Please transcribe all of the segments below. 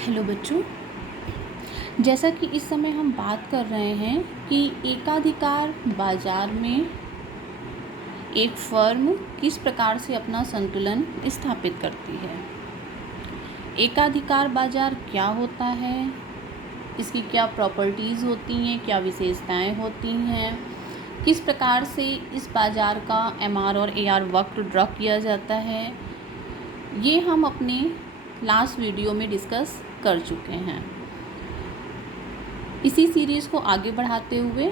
Hello बच्चों, जैसा कि इस समय हम बात कर रहे हैं कि एकाधिकार बाजार में एक फर्म किस प्रकार से अपना संतुलन स्थापित करती है। एकाधिकार बाजार क्या होता है, इसकी क्या प्रॉपर्टीज़ होती हैं, क्या विशेषताएं होती हैं, किस प्रकार से इस बाजार का एमआर और एआर वक्र ड्रॉ किया जाता है, ये हम अपने लास्ट वीडियो में डिस्कस कर चुके हैं। इसी सीरीज़ को आगे बढ़ाते हुए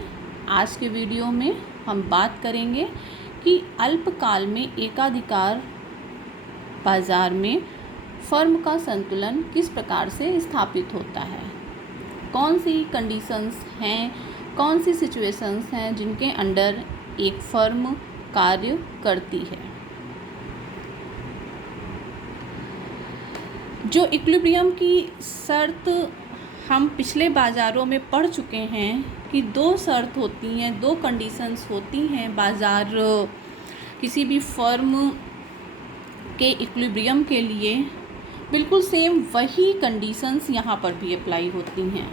आज के वीडियो में हम बात करेंगे कि अल्पकाल में एकाधिकार बाजार में फर्म का संतुलन किस प्रकार से स्थापित होता है, कौन सी कंडीशंस हैं, कौन सी सिचुएशंस हैं जिनके अंडर एक फर्म कार्य करती है। जो इक्विलिब्रियम की शर्त हम पिछले बाज़ारों में पढ़ चुके हैं कि दो शर्त होती हैं, दो कंडीशंस होती हैं बाज़ार किसी भी फर्म के इक्विलिब्रियम के लिए। बिल्कुल सेम वही कंडीशंस यहाँ पर भी अप्लाई होती हैं।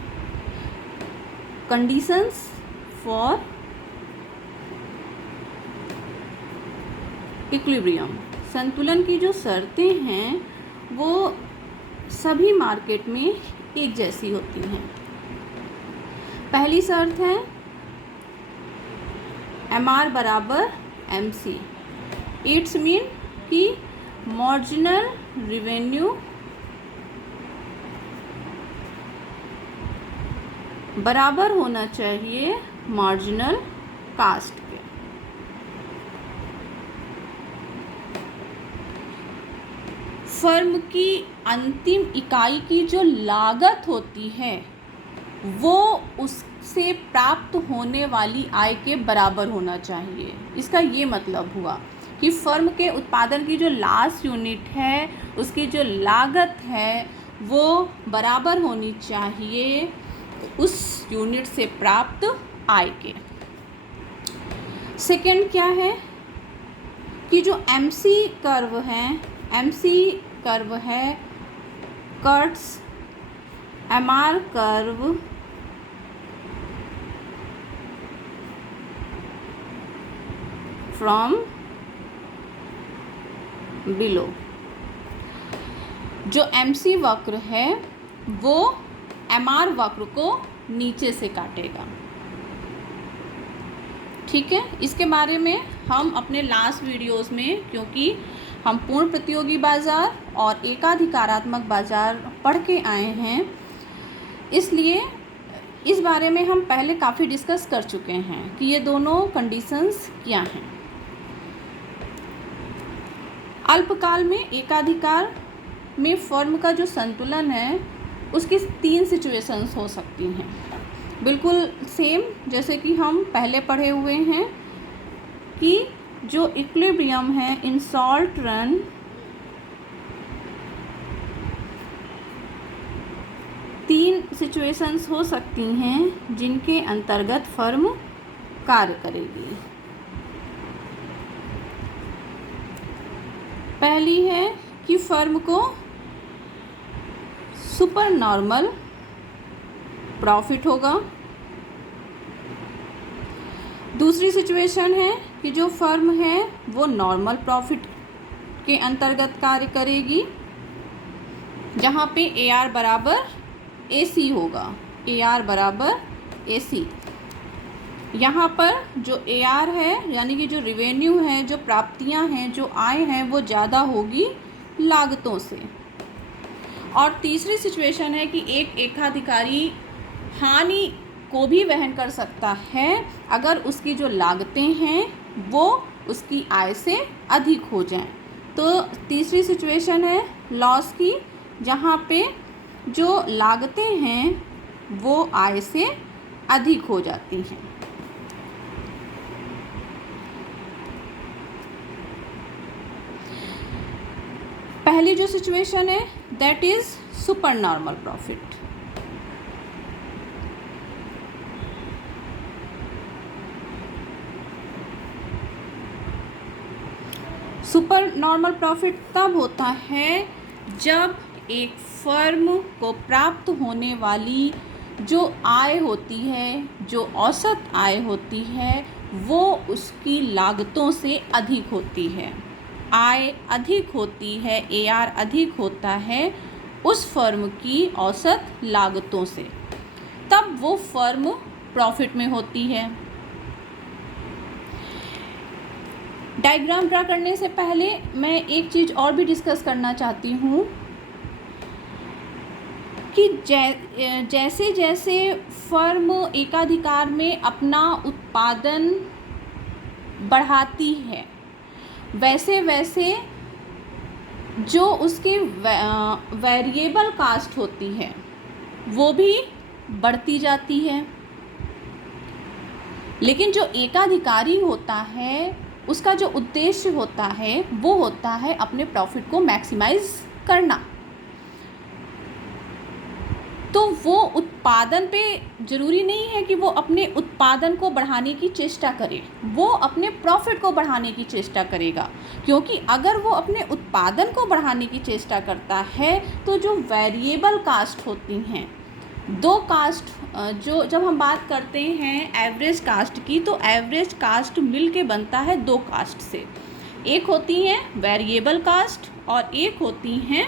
कंडीशंस फॉर इक्विलिब्रियम, संतुलन की जो शर्तें हैं वो सभी मार्केट में एक जैसी होती हैं। पहली शर्त है एमआर बराबर एमसी। इट्स मीन कि मार्जिनल रेवेन्यू बराबर होना चाहिए मार्जिनल कास्ट के। फर्म की अंतिम इकाई की जो लागत होती है वो उससे प्राप्त होने वाली आय के बराबर होना चाहिए। इसका ये मतलब हुआ कि फर्म के उत्पादन की जो लास्ट यूनिट है उसकी जो लागत है वो बराबर होनी चाहिए उस यूनिट से प्राप्त आय के। सेकंड क्या है कि जो एमसी कर्व है, एमसी कर्व है cuts MR curve from below. जो एमसी वक्र है वो एमआर वक्र को नीचे से काटेगा। ठीक है, इसके बारे में हम अपने लास्ट वीडियोस में, क्योंकि हम पूर्ण प्रतियोगी बाजार और एकाधिकारात्मक बाजार पढ़ के आए हैं, इसलिए इस बारे में हम पहले काफ़ी डिस्कस कर चुके हैं कि ये दोनों कंडीशंस क्या हैं। अल्पकाल में एकाधिकार में फर्म का जो संतुलन है उसकी तीन सिचुएशंस हो सकती हैं, बिल्कुल सेम जैसे कि हम पहले पढ़े हुए हैं कि जो इक्विलिब्रियम है इन शॉर्ट रन तीन सिचुएशंस हो सकती हैं जिनके अंतर्गत फर्म कार्य करेगी। पहली है कि फर्म को सुपर नॉर्मल प्रॉफिट होगा। दूसरी सिचुएशन है कि जो फर्म है वो नॉर्मल प्रॉफिट के अंतर्गत कार्य करेगी, जहाँ पे AR बराबर AC होगा, AR बराबर AC। यहाँ पर जो AR है यानी कि जो रेवेन्यू है, जो प्राप्तियाँ हैं, जो आय हैं वो ज़्यादा होगी लागतों से। और तीसरी सिचुएशन है कि एक एकाधिकारी हानि को भी वहन कर सकता है अगर उसकी जो लागतें हैं वो उसकी आय से अधिक हो जाएं। तो तीसरी सिचुएशन है लॉस की, जहाँ पे जो लागतें हैं वो आय से अधिक हो जाती हैं। पहली जो सिचुएशन है that is super normal profit. Super normal profit तब होता है जब एक फर्म को प्राप्त होने वाली जो आय होती है, जो औसत आय होती है, वो उसकी लागतों से अधिक होती है। आय अधिक होती है, AR अधिक होता है उस फर्म की औसत लागतों से, तब वो फर्म प्रॉफिट में होती है। डायग्राम ड्रा करने से पहले मैं एक चीज़ और भी डिस्कस करना चाहती हूँ कि जैसे जैसे फर्म एकाधिकार में अपना उत्पादन बढ़ाती है, वैसे वैसे जो उसकी वेरिएबल कास्ट होती है वो भी बढ़ती जाती है। लेकिन जो एकाधिकारी होता है उसका जो उद्देश्य होता है वो होता है अपने प्रॉफिट को मैक्सिमाइज करना। तो वो उत्पादन पे ज़रूरी नहीं है कि वो अपने उत्पादन को बढ़ाने की चेष्टा करे, वो अपने प्रॉफिट को बढ़ाने की चेष्टा करेगा। क्योंकि अगर वो अपने उत्पादन को बढ़ाने की चेष्टा करता है तो जो वेरिएबल कास्ट होती हैं, दो कास्ट, जो जब हम बात करते हैं एवरेज कास्ट की, तो एवरेज कास्ट मिल के बनता है दो कास्ट से। एक होती हैं वेरिएबल कास्ट और एक होती हैं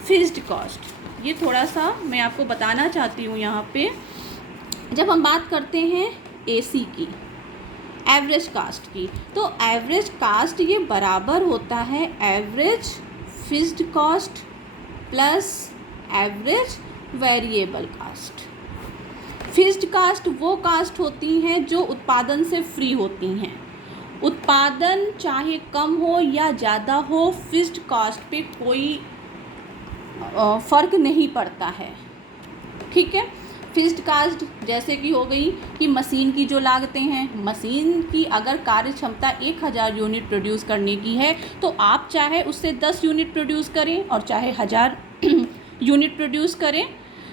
फिक्स्ड कास्ट। ये थोड़ा सा मैं आपको बताना चाहती हूँ यहाँ पे। जब हम बात करते हैं AC की, एवरेज कास्ट की, तो एवरेज कास्ट ये बराबर होता है average fixed cost plus average variable cost. Fixed cost वो कास्ट होती हैं जो उत्पादन से फ्री होती हैं। उत्पादन चाहे कम हो या ज़्यादा हो, फिक्स्ड कास्ट पे कोई फ़र्क नहीं पड़ता है। ठीक है, फिक्स्ड कास्ट जैसे कि हो गई कि मशीन की जो लागतें हैं, मशीन की अगर कार्य क्षमता 1000 यूनिट प्रोड्यूस करने की है तो आप चाहे उससे 10 यूनिट प्रोड्यूस करें और चाहे 1000 यूनिट प्रोड्यूस करें,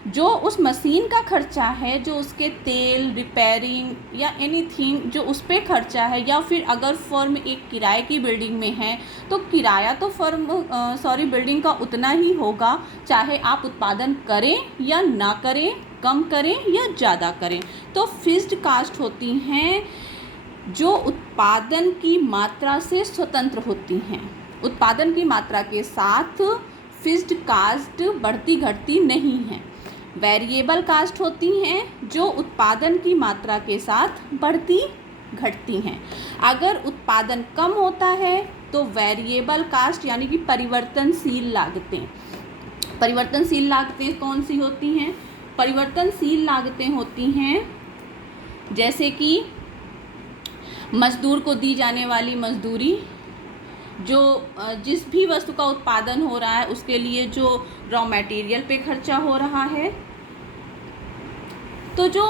जो उस मशीन का खर्चा है, जो उसके तेल, रिपेयरिंग या एनीथिंग जो उस पर खर्चा है, या फिर अगर फर्म एक किराए की बिल्डिंग में है तो किराया तो बिल्डिंग का उतना ही होगा, चाहे आप उत्पादन करें या ना करें, कम करें या ज़्यादा करें। तो फिक्स्ड कास्ट होती हैं जो उत्पादन की मात्रा से स्वतंत्र होती हैं। उत्पादन की मात्रा के साथ फिक्स्ड कास्ट बढ़ती घटती नहीं है। वेरिएबल कास्ट होती हैं जो उत्पादन की मात्रा के साथ बढ़ती घटती हैं। अगर उत्पादन कम होता है तो वेरिएबल कास्ट यानी कि परिवर्तनशील लागतें कौन सी होती हैं? परिवर्तनशील लागतें होती हैं जैसे कि मजदूर को दी जाने वाली मजदूरी, जो जिस भी वस्तु का उत्पादन हो रहा है उसके लिए जो रॉ मटेरियल पे खर्चा हो रहा है। तो जो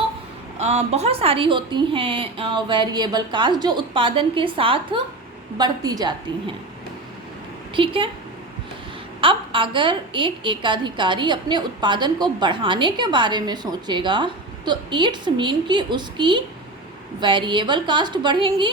बहुत सारी होती हैं वेरिएबल कास्ट जो उत्पादन के साथ बढ़ती जाती हैं। ठीक है, अब अगर एक एकाधिकारी अपने उत्पादन को बढ़ाने के बारे में सोचेगा तो इट्स मीन कि उसकी वेरिएबल कास्ट बढ़ेंगी,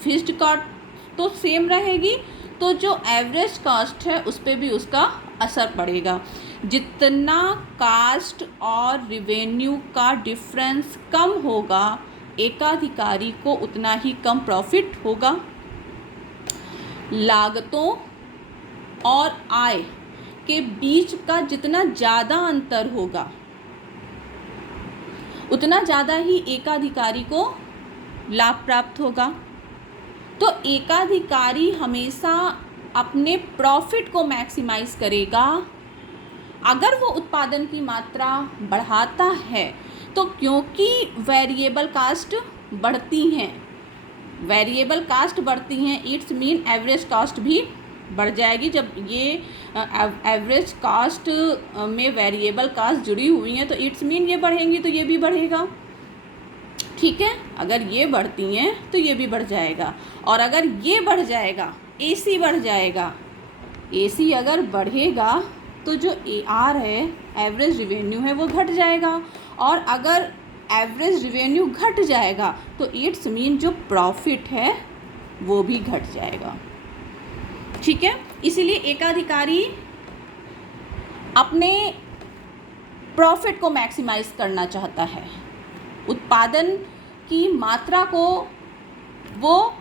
फिक्स्ड कास्ट तो सेम रहेगी, तो जो एवरेज कास्ट है उस पर भी उसका असर पड़ेगा। जितना कास्ट और रिवेन्यू का डिफरेंस कम होगा, एकाधिकारी को उतना ही कम प्रॉफिट होगा। लागतों और आय के बीच का जितना ज़्यादा अंतर होगा उतना ज़्यादा ही एकाधिकारी को लाभ प्राप्त होगा। तो एकाधिकारी हमेशा अपने प्रॉफिट को मैक्सिमाइज करेगा। अगर वो उत्पादन की मात्रा बढ़ाता है तो क्योंकि वेरिएबल कास्ट बढ़ती हैं, इट्स मीन एवरेज कास्ट भी बढ़ जाएगी। जब ये एवरेज कास्ट में वेरिएबल कास्ट जुड़ी हुई हैं तो इट्स मीन ये बढ़ेंगी तो ये भी बढ़ेगा। ठीक है, अगर ये बढ़ती हैं तो ये भी बढ़ जाएगा, और अगर ये बढ़ जाएगा, AC बढ़ जाएगा, AC अगर बढ़ेगा तो जो AR है, एवरेज रिवेन्यू है, वो घट जाएगा, और अगर एवरेज रिवेन्यू घट जाएगा तो इट्स मीन जो प्रॉफिट है वो भी घट जाएगा। ठीक है, इसीलिए एकाधिकारी अपने प्रॉफिट को मैक्सिमाइज करना चाहता है, उत्पादन की मात्रा को वो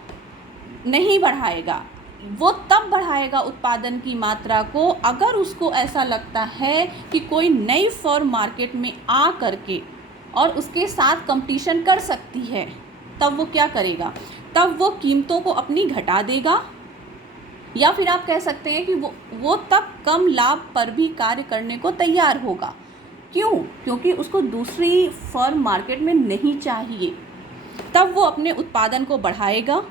नहीं बढ़ाएगा, वो तब बढ़ाएगा उत्पादन की मात्रा को अगर उसको ऐसा लगता है कि कोई नई फर्म मार्केट में आ करके और उसके साथ कंपटीशन कर सकती है। तब वो क्या करेगा, तब वो कीमतों को अपनी घटा देगा, या फिर आप कह सकते हैं कि वो तब कम लाभ पर भी कार्य करने को तैयार होगा। क्यों? क्योंकि उसको दूसरी फर्म मार्केट में नहीं चाहिए। तब वो अपने उत्पादन को बढ़ाएगा,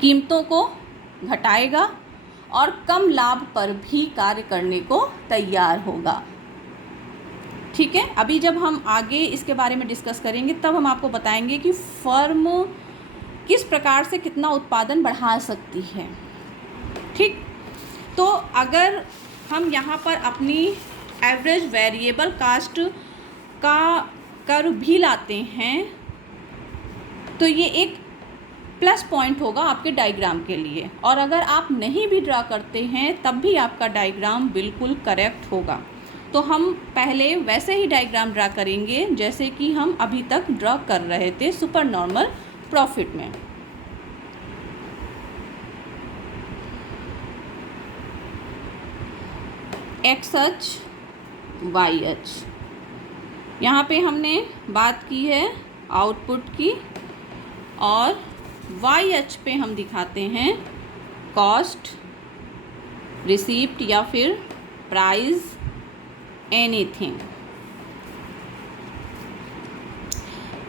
कीमतों को घटाएगा और कम लाभ पर भी कार्य करने को तैयार होगा। ठीक है, अभी जब हम आगे इसके बारे में डिस्कस करेंगे तब हम आपको बताएंगे कि फर्म किस प्रकार से कितना उत्पादन बढ़ा सकती है। ठीक, तो अगर हम यहाँ पर अपनी एवरेज वेरिएबल कास्ट का कर्व भी लाते हैं तो ये एक प्लस पॉइंट होगा आपके डायग्राम के लिए, और अगर आप नहीं भी ड्रा करते हैं तब भी आपका डायग्राम बिल्कुल करेक्ट होगा। तो हम पहले वैसे ही डायग्राम ड्रा करेंगे जैसे कि हम अभी तक ड्रा कर रहे थे सुपर नॉर्मल प्रॉफिट में। एक्स अक्ष, वाई अक्ष, यहाँ पे हमने बात की है आउटपुट की, और वाई अक्ष पे हम दिखाते हैं कॉस्ट, रिसीप्ट या फिर प्राइस, एनीथिंग।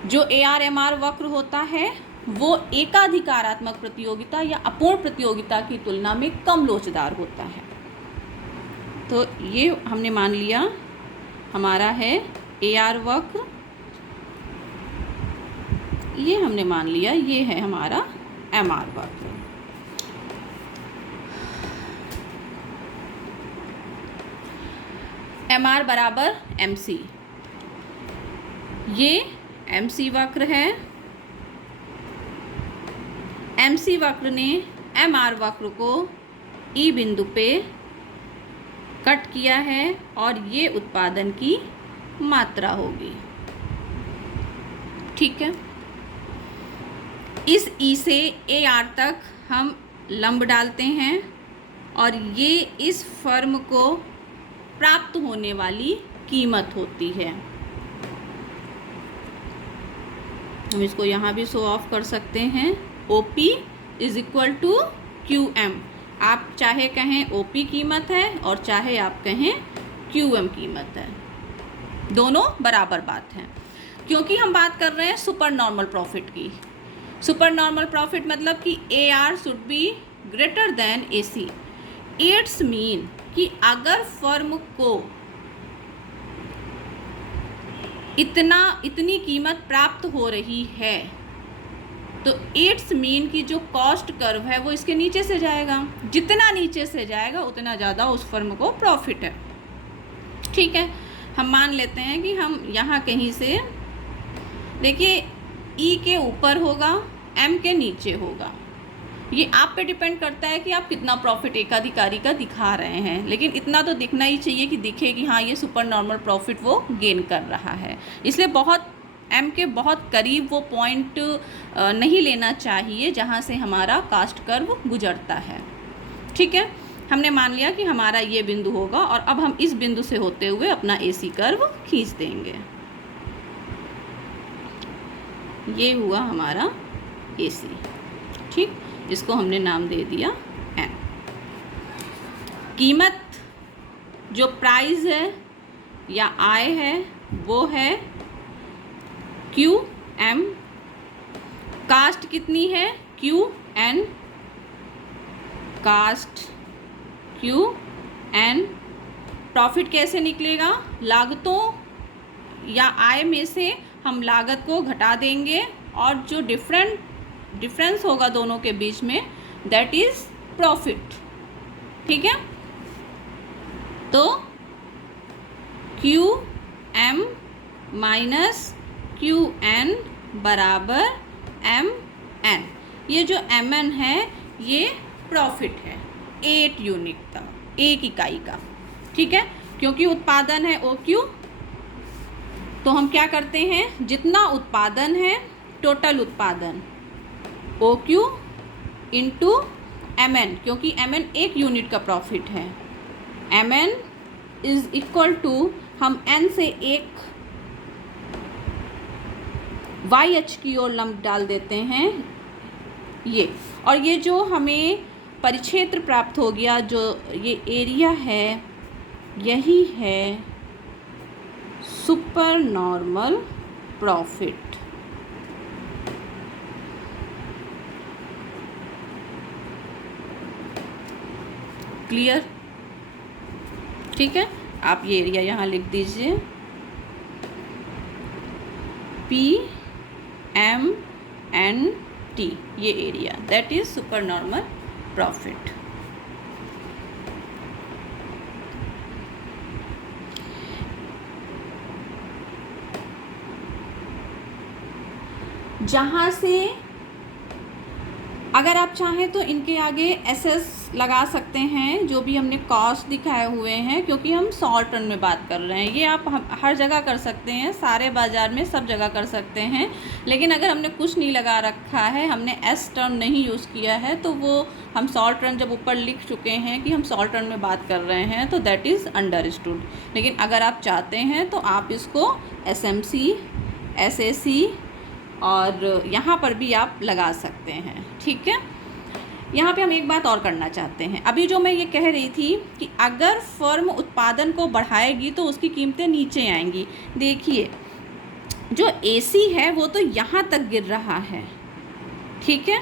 जो AR-MR वक्र होता है वो एकाधिकारात्मक प्रतियोगिता या अपूर्ण प्रतियोगिता की तुलना में कम लोचदार होता है। तो ये हमने मान लिया हमारा है AR वक्र, ये हमने मान लिया ये है हमारा MR वक्र। MR बराबर MC, ये MC वक्र है। MC वक्र ने MR वक्र को E बिंदु पे कट किया है और ये उत्पादन की मात्रा होगी। ठीक है, इस E से AR तक हम लंब डालते हैं और ये इस फर्म को प्राप्त होने वाली कीमत होती है। हम इसको यहाँ भी शो ऑफ कर सकते हैं। OP is equal to QM। आप चाहे कहें OP कीमत है और चाहे आप कहें QM कीमत है, दोनों बराबर बात है। क्योंकि हम बात कर रहे हैं सुपर नॉर्मल प्रॉफिट की। सुपर नॉर्मल प्रॉफिट मतलब कि AR should be greater than AC। It's mean कि अगर फर्म को इतनी कीमत प्राप्त हो रही है तो इट्स मीन कि जो कॉस्ट कर्व है वो इसके नीचे से जाएगा। जितना नीचे से जाएगा उतना ज़्यादा उस फर्म को प्रॉफिट है। ठीक है, हम मान लेते हैं कि हम यहाँ कहीं से, देखिए E के ऊपर होगा, M के नीचे होगा। ये आप पे डिपेंड करता है कि आप कितना प्रॉफिट एकाधिकारी का दिखा रहे हैं, लेकिन इतना तो दिखना ही चाहिए कि दिखे कि हाँ ये सुपर नॉर्मल प्रॉफिट वो गेन कर रहा है। इसलिए बहुत M के बहुत करीब वो पॉइंट नहीं लेना चाहिए जहाँ से हमारा कास्ट कर्व गुजरता है। ठीक है, हमने मान लिया कि हमारा ये बिंदु होगा और अब हम इस बिंदु से होते हुए अपना AC कर्व खींच देंगे। ये हुआ हमारा AC। ठीक, इसको हमने नाम दे दिया N। कीमत जो प्राइस है या आय है वो है QM। कास्ट कितनी है QN। Cast QN। प्रॉफिट कैसे निकलेगा, लागतों या आय में से हम लागत को घटा देंगे और जो डिफरेंस होगा दोनों के बीच में दैट इज प्रॉफिट। ठीक है, तो QM माइनस QN बराबर MN। ये जो MN है ये प्रॉफिट है 8 यूनिट का, 1 इकाई का। ठीक है, क्योंकि उत्पादन है OQ, तो हम क्या करते हैं, जितना उत्पादन है टोटल उत्पादन OQ इंटू MN, क्योंकि MN एक यूनिट का प्रॉफिट है, MN इज इक्वल टू, हम N से एक YH की ओर लंब डाल देते हैं ये, और ये जो हमें परिक्षेत्र प्राप्त हो गया, जो ये एरिया है, यही है सुपर नॉर्मल प्रॉफिट। क्लियर? ठीक है, आप ये एरिया यहाँ लिख दीजिए, PMNT, ये area, that is super normal profit. जहाँ से अगर आप चाहें तो इनके आगे SS लगा सकते हैं, जो भी हमने कॉस्ट दिखाए हुए हैं, क्योंकि हम शॉर्ट रन में बात कर रहे हैं। ये आप हर जगह कर सकते हैं, सारे बाज़ार में सब जगह कर सकते हैं, लेकिन अगर हमने कुछ नहीं लगा रखा है, हमने S टर्म नहीं यूज़ किया है, तो वो हम शॉर्ट रन जब ऊपर लिख चुके हैं कि हम शॉर्ट रन में बात कर रहे हैं, तो दैट इज़ अंडरस्टूड। लेकिन अगर आप चाहते हैं तो आप इसको SMC, SAC और यहाँ पर भी आप लगा सकते हैं। ठीक है, यहाँ पे हम एक बात और करना चाहते हैं। अभी जो मैं ये कह रही थी कि अगर फर्म उत्पादन को बढ़ाएगी तो उसकी कीमतें नीचे आएंगी। देखिए, जो AC है वो तो यहाँ तक गिर रहा है, ठीक है,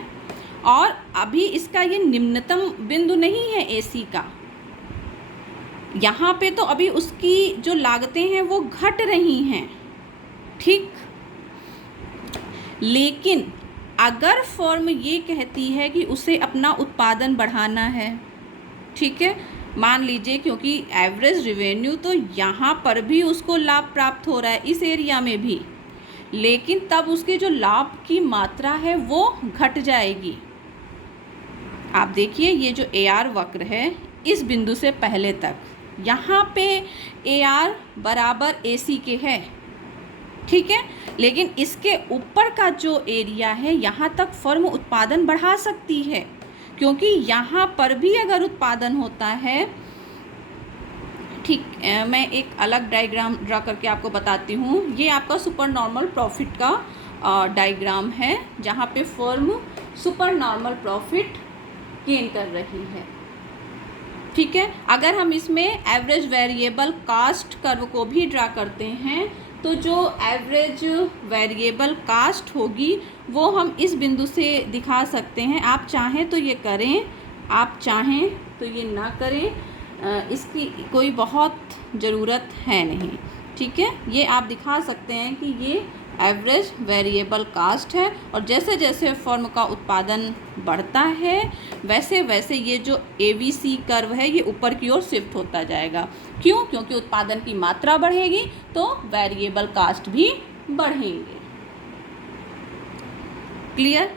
और अभी इसका ये निम्नतम बिंदु नहीं है AC का, यहाँ पे तो अभी उसकी जो लागतें हैं वो घट रही हैं, ठीक। लेकिन अगर फर्म ये कहती है कि उसे अपना उत्पादन बढ़ाना है, ठीक है, मान लीजिए, क्योंकि एवरेज रेवेन्यू तो यहाँ पर भी उसको लाभ प्राप्त हो रहा है, इस एरिया में भी, लेकिन तब उसके जो लाभ की मात्रा है वो घट जाएगी। आप देखिए, ये जो AR वक्र है, इस बिंदु से पहले तक यहाँ पे AR बराबर AC के है, ठीक है, लेकिन इसके ऊपर का जो एरिया है, यहाँ तक फर्म उत्पादन बढ़ा सकती है, क्योंकि यहाँ पर भी अगर उत्पादन होता है, ठीक, मैं एक अलग डायग्राम ड्रा करके आपको बताती हूँ। ये आपका सुपर नॉर्मल प्रॉफिट का डायग्राम है, जहाँ पे firm super normal profit gain कर रही है, ठीक है। अगर हम इसमें एवरेज वेरिएबल कास्ट कर्व को भी ड्रा करते हैं, तो जो एवरेज वेरिएबल कास्ट होगी वो हम इस बिंदु से दिखा सकते हैं। आप चाहें तो ये करें, आप चाहें तो ये ना करें, इसकी कोई बहुत ज़रूरत है नहीं, ठीक है। ये आप दिखा सकते हैं कि ये एवरेज वेरिएबल कास्ट है, और जैसे जैसे फर्म का उत्पादन बढ़ता है वैसे वैसे ये जो ABC कर्व है ये ऊपर की ओर शिफ्ट होता जाएगा। क्यों? क्योंकि उत्पादन की मात्रा बढ़ेगी तो वेरिएबल कास्ट भी बढ़ेंगे। क्लियर?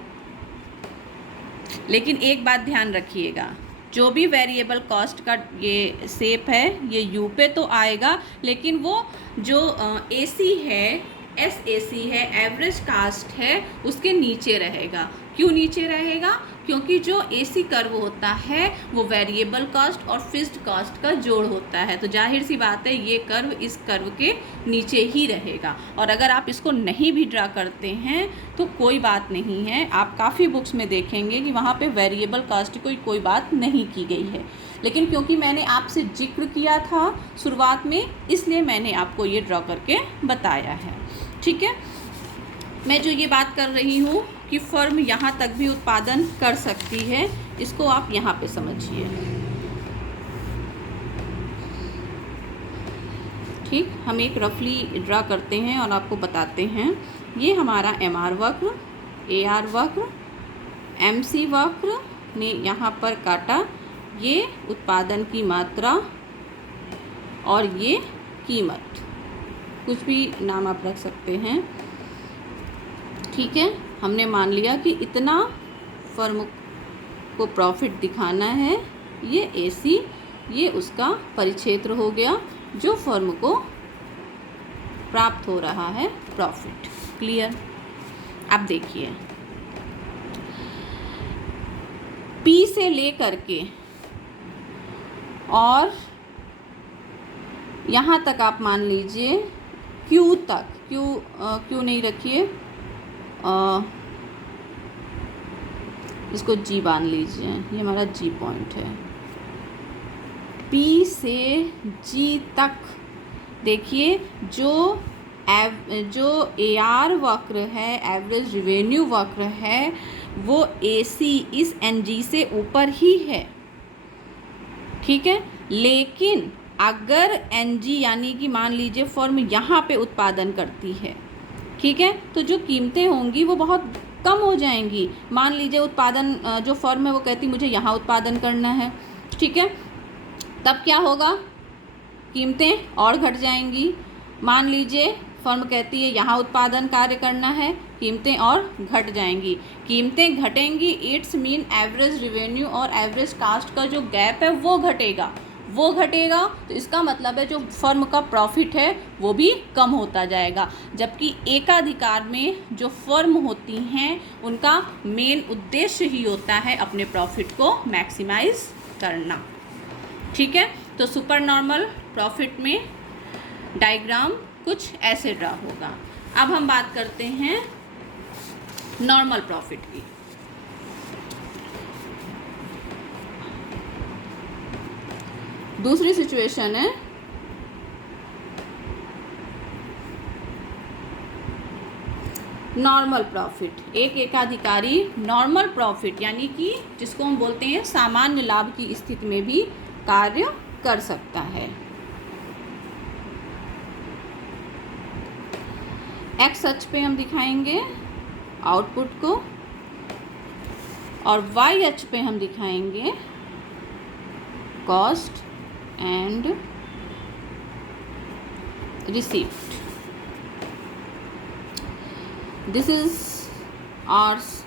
लेकिन एक बात ध्यान रखिएगा, जो भी वेरिएबल कॉस्ट का ये शेप है ये यू पे तो आएगा, लेकिन वो जो AC है, SAC है, एवरेज कास्ट है, उसके नीचे रहेगा। क्यों नीचे रहेगा? क्योंकि जो AC कर्व होता है वो वेरिएबल कास्ट और फिक्स्ड कास्ट का जोड़ होता है, तो जाहिर सी बात है ये कर्व इस कर्व के नीचे ही रहेगा। और अगर आप इसको नहीं भी ड्रा करते हैं तो कोई बात नहीं है, आप काफ़ी बुक्स में देखेंगे कि वहाँ पे वेरिएबल कास्ट की कोई बात नहीं की गई है, लेकिन क्योंकि मैंने आपसे जिक्र किया था शुरुआत में, इसलिए मैंने आपको ये ड्रॉ करके बताया है, ठीक है। मैं जो ये बात कर रही हूँ कि फर्म यहाँ तक भी उत्पादन कर सकती है, इसको आप यहाँ पे समझिए, ठीक। हम एक रफली ड्रा करते हैं और आपको बताते हैं। ये हमारा MR वक्र, AR वक्र, MC वक्र ने यहाँ पर काटा, ये उत्पादन की मात्रा और ये कीमत, कुछ भी नाम आप रख सकते हैं, ठीक है। हमने मान लिया कि इतना फर्म को प्रॉफिट दिखाना है, ये AC ये उसका परिक्षेत्र हो गया जो फर्म को प्राप्त हो रहा है प्रॉफिट। क्लियर? अब देखिए P से लेकर के और यहाँ तक आप मान लीजिए Q तक, Q नहीं रखिए, इसको G मान लीजिए, ये हमारा G पॉइंट है। P से G तक देखिए जो AR वक्र है, एवरेज रिवेन्यू वक्र है, वो AC इस NG से ऊपर ही है। ठीक है, लेकिन अगर NG यानी कि मान लीजिए फर्म यहाँ पे उत्पादन करती है, ठीक है, तो जो कीमतें होंगी वो बहुत कम हो जाएंगी। मान लीजिए उत्पादन जो फर्म है वो कहती मुझे यहाँ उत्पादन करना है, ठीक है, तब क्या होगा, कीमतें और घट जाएंगी। मान लीजिए फर्म कहती है यहाँ उत्पादन कार्य करना है, कीमतें और घट जाएंगी। कीमतें घटेंगी, इट्स मीन एवरेज रिवेन्यू और एवरेज कास्ट का जो गैप है वो घटेगा। तो इसका मतलब है जो फर्म का प्रॉफिट है वो भी कम होता जाएगा। जबकि एकाधिकार में जो फर्म होती हैं उनका मेन उद्देश्य ही होता है अपने प्रॉफिट को मैक्सिमाइज करना। ठीक है, तो सुपर नॉर्मल प्रॉफिट में डायग्राम कुछ ऐसे ड्रा होगा। अब हम बात करते हैं नॉर्मल प्रॉफिट की। दूसरी सिचुएशन है नॉर्मल प्रॉफिट। एक एकाधिकारी नॉर्मल प्रॉफिट यानी कि जिसको हम बोलते हैं सामान्य लाभ की स्थिति में भी कार्य कर सकता है। एक्स अक्ष पे हम दिखाएंगे आउटपुट को और वाई अक्ष पे हम दिखाएंगे cost and receipt. This is ours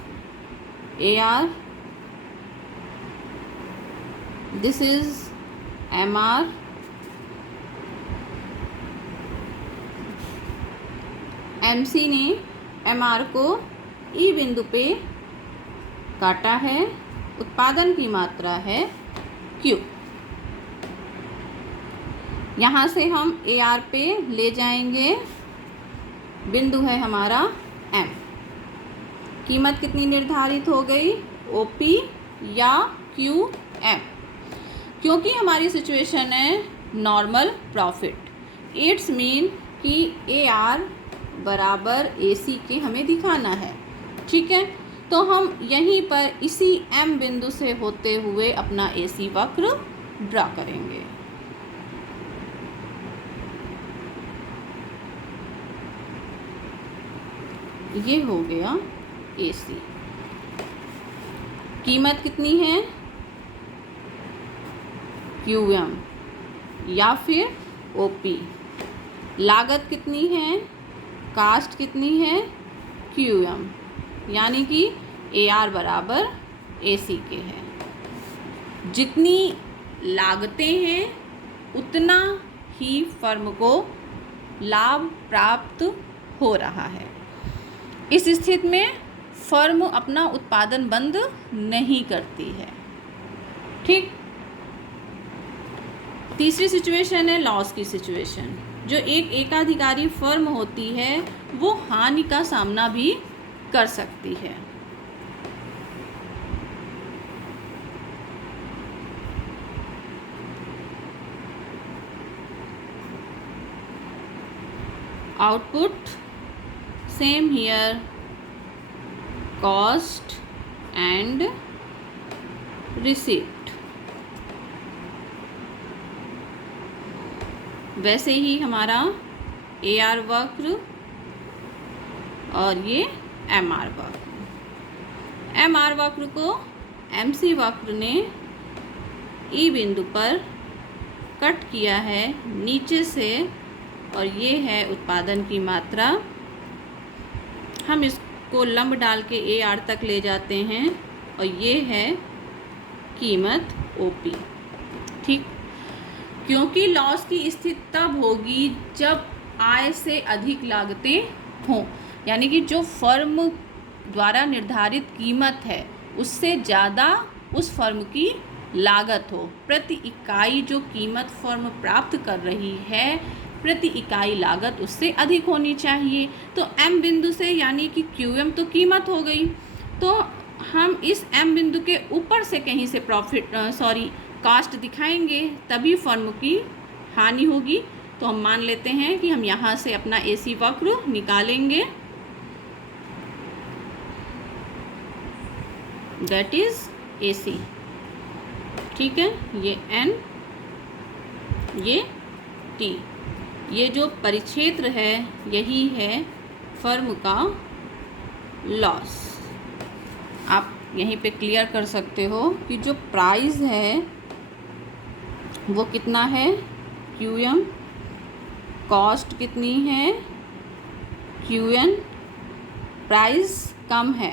AR, this is MR, MC ने MR को E बिंदु पे काटा है, उत्पादन की मात्रा है Q। यहाँ से हम AR पे ले जाएंगे, बिंदु है हमारा M। कीमत कितनी निर्धारित हो गई, OP या QM, क्योंकि हमारी सिचुएशन है नॉर्मल प्रॉफिट। इट्स मीन कि AR बराबर AC के हमें दिखाना है। ठीक है, तो हम यहीं पर इसी M बिंदु से होते हुए अपना AC वक्र ड्रा करेंगे। ये हो गया AC। कीमत कितनी है QM या फिर OP। लागत कितनी है, कास्ट कितनी है QM, यानी कि AR बराबर AC के है। जितनी लागतें हैं उतना ही फर्म को लाभ प्राप्त हो रहा है। इस स्थिति में फर्म अपना उत्पादन बंद नहीं करती है। ठीक, तीसरी सिचुएशन है लॉस की सिचुएशन। जो एक एकाधिकारी फर्म होती है वो हानि का सामना भी कर सकती है। Output same here, cost and receipt. वैसे ही हमारा AR वक्र और ये MR वक्र। MR वक्र को MC वक्र ने E बिंदु पर कट किया है नीचे से, और ये है उत्पादन की मात्रा। हम इसको लंब डाल के AR तक ले जाते हैं और ये है कीमत OP। ठीक, क्योंकि लॉस की स्थिति तब होगी जब आय से अधिक लागतें हों, यानी कि जो फर्म द्वारा निर्धारित कीमत है उससे ज़्यादा उस फर्म की लागत हो। प्रति इकाई जो कीमत फर्म प्राप्त कर रही है, प्रति इकाई लागत उससे अधिक होनी चाहिए। तो एम बिंदु से, यानी कि क्यूएम तो कीमत हो गई, तो हम इस एम बिंदु के ऊपर से कहीं से कास्ट दिखाएंगे, तभी फर्म की हानि होगी। तो हम मान लेते हैं कि हम यहाँ से अपना एसी वक्र निकालेंगे, दैट इज एसी। ठीक है, ये एन, ये टी, ये जो परिक्षेत्र है यही है फर्म का लॉस। आप यहीं पे क्लियर कर सकते हो कि जो प्राइस है वो कितना है, क्यूएम, कॉस्ट कितनी है, क्यूएन, प्राइस कम है,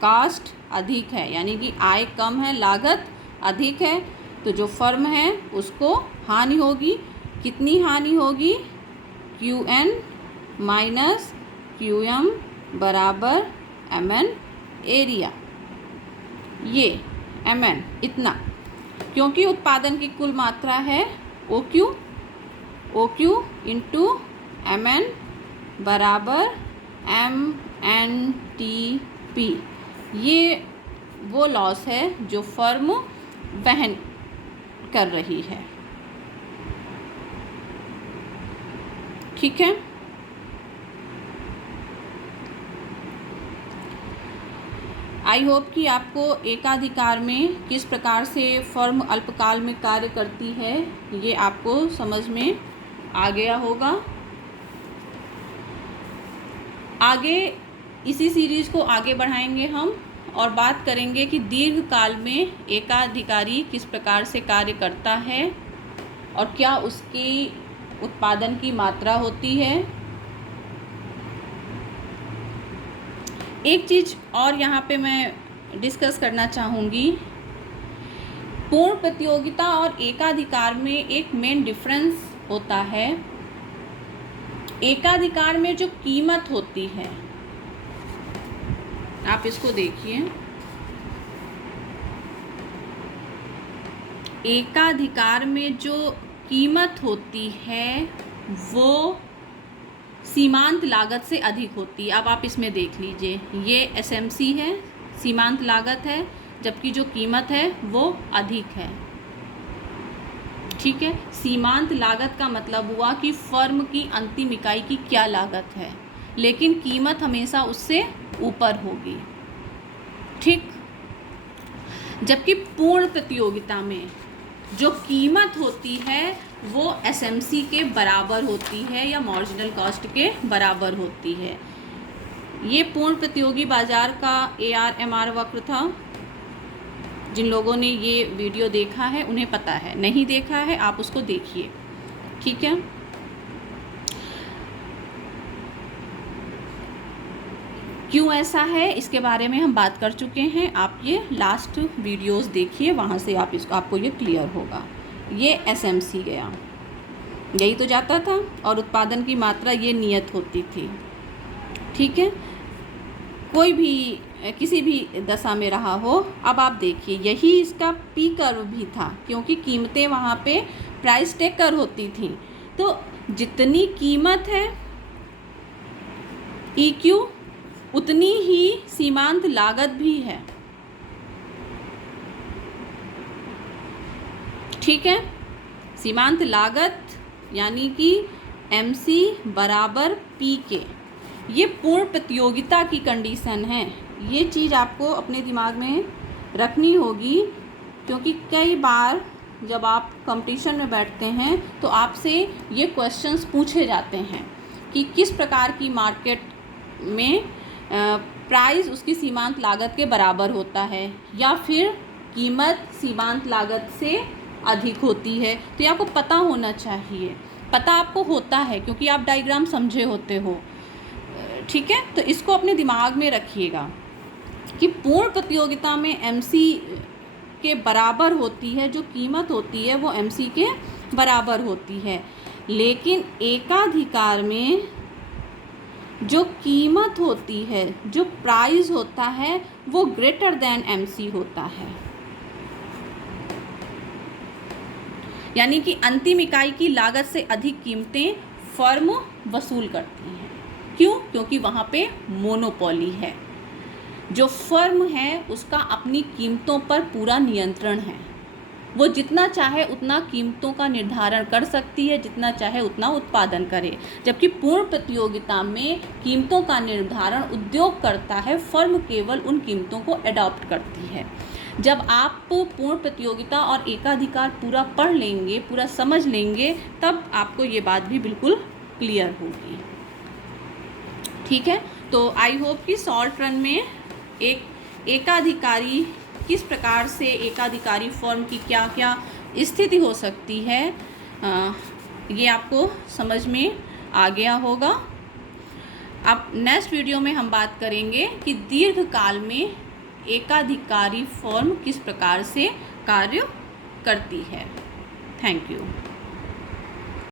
कॉस्ट अधिक है, यानी कि आय कम है, लागत अधिक है, तो जो फर्म है उसको हानि होगी। कितनी हानि होगी, क्यूएन माइनस क्यूएम बराबर एमएन एरिया। ये एमएन इतना, क्योंकि उत्पादन की कुल मात्रा है ओ क्यू इंटू एमएन बराबर एम एन टी पी। ये वो लॉस है जो फर्म वहन कर रही है। ठीक है, आई होप कि आपको एकाधिकार में किस प्रकार से फर्म अल्पकाल में कार्य करती है ये आपको समझ में आ गया होगा। आगे इसी सीरीज़ को आगे बढ़ाएंगे हम और बात करेंगे कि दीर्घकाल में एकाधिकारी किस प्रकार से कार्य करता है और क्या उसकी उत्पादन की मात्रा होती है। एक चीज़ और यहाँ पे मैं डिस्कस करना चाहूँगी, पूर्ण प्रतियोगिता और एकाधिकार में एक मेन डिफरेंस होता है। एकाधिकार में जो कीमत होती है, आप इसको देखिए, एकाधिकार में जो कीमत होती है वो सीमांत लागत से अधिक होती है। अब आप इसमें देख लीजिए, ये एसएमसी है, सीमांत लागत है, जबकि जो कीमत है वो अधिक है। ठीक है, सीमांत लागत का मतलब हुआ कि फर्म की अंतिम इकाई की क्या लागत है, लेकिन कीमत हमेशा उससे ऊपर होगी। ठीक, जबकि पूर्ण प्रतियोगिता में जो कीमत होती है वो एसएमसी के बराबर होती है या मार्जिनल कॉस्ट के बराबर होती है। ये पूर्ण प्रतियोगी बाजार का AR-MR वक्र था। जिन लोगों ने ये वीडियो देखा है उन्हें पता है, नहीं देखा है आप उसको देखिए। ठीक है, क्यों ऐसा है इसके बारे में हम बात कर चुके हैं। आप ये लास्ट वीडियोस देखिए, वहाँ से आपको ये क्लियर होगा। ये एसएमसी गया, यही तो जाता था और उत्पादन की मात्रा ये नियत होती थी। ठीक है, कोई भी किसी भी दशा में रहा हो। अब आप देखिए, यही इसका पी कर्व भी था, क्योंकि कीमतें वहाँ पे प्राइस टेकर होती थी। तो जितनी कीमत है EQ, उतनी ही सीमांत लागत भी है। ठीक है, सीमांत लागत यानी कि MC बराबर PK, ये पूर्ण प्रतियोगिता की कंडीशन है। ये चीज़ आपको अपने दिमाग में रखनी होगी, क्योंकि कई बार जब आप कंपटीशन में बैठते हैं तो आपसे ये क्वेश्चंस पूछे जाते हैं कि किस प्रकार की मार्केट में प्राइस उसकी सीमांत लागत के बराबर होता है या फिर कीमत सीमांत लागत से अधिक होती है। तो ये आपको पता होना चाहिए। पता आपको होता है क्योंकि आप डायग्राम समझे होते हो। ठीक है, तो इसको अपने दिमाग में रखिएगा कि पूर्ण प्रतियोगिता में MC के बराबर होती है, जो कीमत होती है वो MC के बराबर होती है, लेकिन एकाधिकार में जो कीमत होती है, जो प्राइस होता है, वो ग्रेटर देन MC होता है। यानी कि अंतिम इकाई की लागत से अधिक कीमतें फर्म वसूल करती हैं। क्यों? क्योंकि वहाँ पे मोनोपोली है। जो फर्म है उसका अपनी कीमतों पर पूरा नियंत्रण है। वो जितना चाहे उतना कीमतों का निर्धारण कर सकती है, जितना चाहे उतना उत्पादन करे। जबकि पूर्ण प्रतियोगिता में कीमतों का निर्धारण उद्योग करता है, फर्म केवल उन कीमतों को अडॉप्ट करती है। जब आप पूर्ण प्रतियोगिता और एकाधिकार पूरा पढ़ लेंगे, पूरा समझ लेंगे, तब आपको ये बात भी बिल्कुल क्लियर होगी। ठीक है, तो आई होप कि शॉर्ट रन में एकाधिकारी किस प्रकार से, एकाधिकारी फर्म की क्या क्या स्थिति हो सकती है, ये आपको समझ में आ गया होगा। अब नेक्स्ट वीडियो में हम बात करेंगे कि दीर्घकाल में एकाधिकारी फर्म किस प्रकार से कार्य करती है। Thank you.